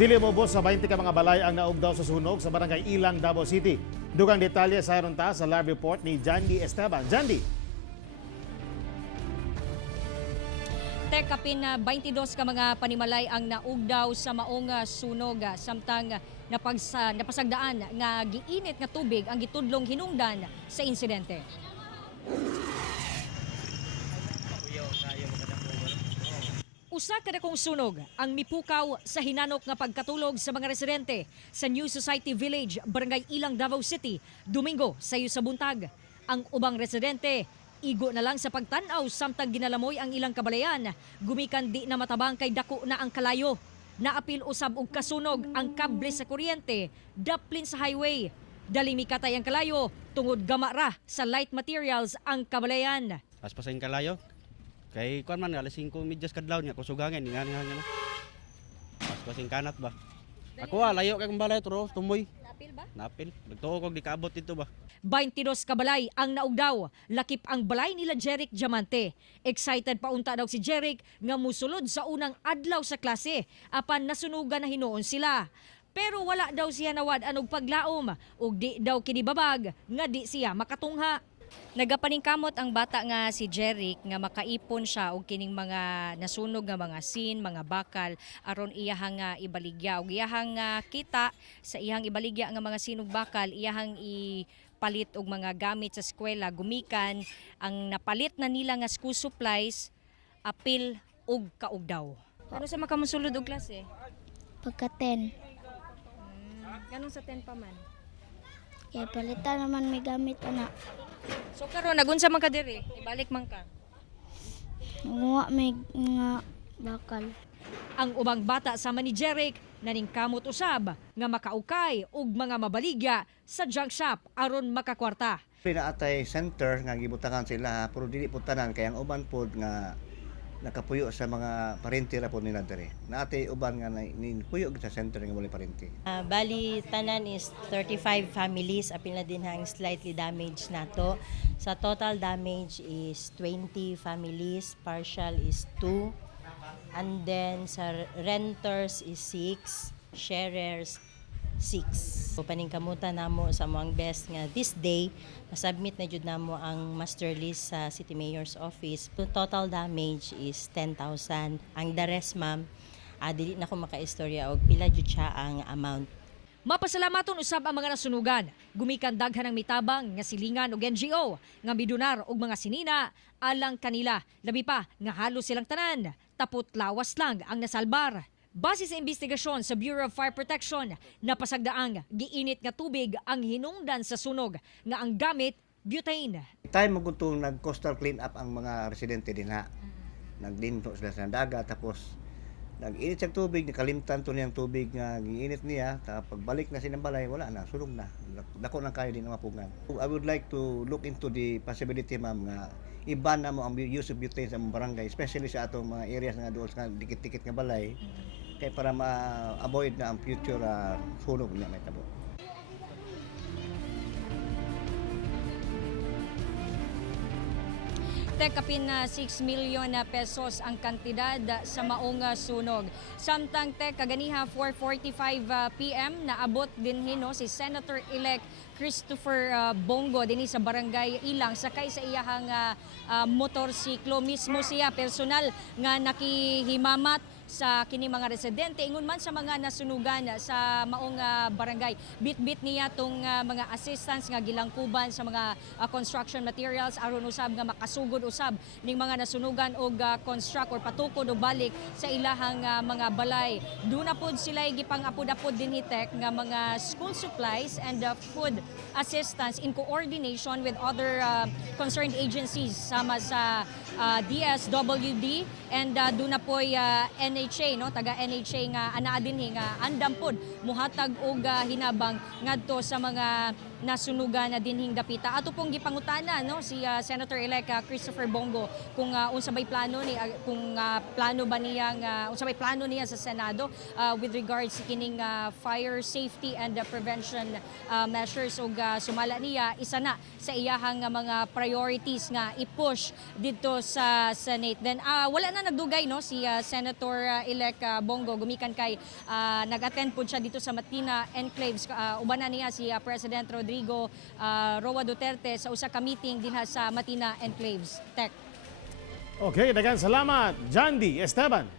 Dili mobos sa 20 ka mga balay ang naog daw sa sunog sa barangay Ilang, Davao City. Dugang detalye sa haron ta sa live report ni Jandy Esteban. Jandy. Kapin na 22 ka mga panimalay ang naugdaw sa maong sunog samtang napasagdaan nga giinit nga tubig ang gitudlong hinungdan sa insidente. Usa ka dakong sunog ang mipukaw sa hinanok nga pagkatulog sa mga residente sa New Society Village, Barangay Ilang, Davao City, Domingo sayo sa buntag. Ang ubang residente igo na lang sa pagtanaw samtang ginalamoy ang ilang kabalayan, gumikan di na matabang kay dako na ang kalayo. Naapil usab og kasunog ang kable sa kuryente, daplin sa highway. Dali mikatay ang kalayo tungod gama ra sa light materials ang kabalayan. Paspasin kalayo. Kay kuan man alas 5 medyas kadlaw niya kusugangan nga no. Paspasin kanat ba. Ako layo kay kumbalay tro tumoy. Naapil ba? Napil. Nagtuo kog dikabot dito ba. 22 ka balay ang naugdaw. Lakip ang balay nila Jeric Diamante. Excited pa unta daw si Jeric nga musulod sa unang adlaw sa klase apan nasunugan na hinuon sila. Pero wala daw siya nawad anog paglaom ug di daw kinibabag nga di siya makatungha. Nagapaningkamot ang bata nga si Jeric nga makaipon siya og kining mga nasunog nga mga sin, mga bakal aron iyahang ibaligya og iyahang kita sa iyang ibaligya nga mga sinog bakal iyahang palit og mga gamit sa eskwela gumikan ang napalit na nila nga school supplies apil og kaugdaw. Ano sa makamusulod og klase? Pagka 10. Ganun sa 10 pa man. Kaya palitan naman may gamit anak. So karon nagunsa man ka diri? Ibalik man ka. Gumawa may mga bakal. Ang ubang bata sama ni Jeric naningkamot usab nga makaukay og mga mabaligya sa junk shop aron makakwarta. Pinaatay center nga gibutangan sila pero dili po tanan kay ang uban pod nga nakapuyo sa mga parente ra po nila diri. Naatay uban nga puyo sa center nga wala parente. Bali tanan is 35 families apil na din hang slightly damaged nato. Sa total damage is 20 families, partial is 2. And then sa renters is 6, sharers 6. So paningkamutan namo sa moang best nga this day masubmit na jud namo ang master list sa City Mayor's Office. So total damage is 10,000. Ang the rest ma'am, dili na ko makaistorya og pila jud siya ang amount. Mapasalamaton usab ang mga nasunugan. Gumikan daghan ng mitabang nga silingan og NGO nga midunar og mga sinina alang kanila. Labi pa nga halos silang tanan tapot lawas lang ang nasalbar. Base sa investigasyon sa Bureau of Fire Protection, napasagdaang giinit nga tubig ang hinungdan sa sunog nga ang gamit butane. Time mo gutong nag-coastal clean up ang mga residente din ha. Nagdinto sila sa dagat tapos nag-init sa tubig, nakalimtan to niyang tubig nga giinit niya, tapos pagbalik na sinang balay, wala na, sunog na. Dako nang kayo din ang mapungan. I would like to look into the possibility ma'am nga iban na mo ang use of butane sa mga barangay, especially sa atong mga areas nga doon sa dikit-dikit nga balay, kaya para ma-avoid na ang future sunog na may tabo. Kapin na 6 million na pesos ang kantidad sa maong sunog. Samtang kaganiha 4:45 PM naabot din hino si Senator-elect Christopher Bongo dinhi sa Barangay Ilang sakay sa iyahang motorsiklo. Mismo siya personal nga nakihimamat sa kini mga residente ingon man sa mga nasunugan sa maong barangay. Bit-bit niya tong mga assistance nga gilangkuban sa mga construction materials aron usab nga makasugod usab ning mga nasunugan og construct or patukod og balik sa ilahang mga balay. Doon na pod sila gipang-apod-apod din hitek nga mga school supplies and food assistance in coordination with other concerned agencies sama sa DSWD and doon na po NHA no taga NHA nga anaa dinhi nga andam pod muhatag og hinabang ngadto sa mga nasunugan na dinhing dapita. Ato pong gipangutana no si Senator-elect Christopher Bongo kung unsa bay plano ni kung plano ba niyang unsa bay plano niya sa Senado with regards sa kining fire safety and prevention measures ug sumala niya isa na sa iyahang mga priorities nga i-push dito sa Senate. Then wala na nagdugay no si Senator-elect Bongo gumikan kay nag-attend po siya dito sa Matina Enclaves. Uban na niya si President Rodrigo Roa Duterte sa usa ka meeting dinha sa Matina Enclaves. Tek. Okay, daghang salamat, Jandy Esteban.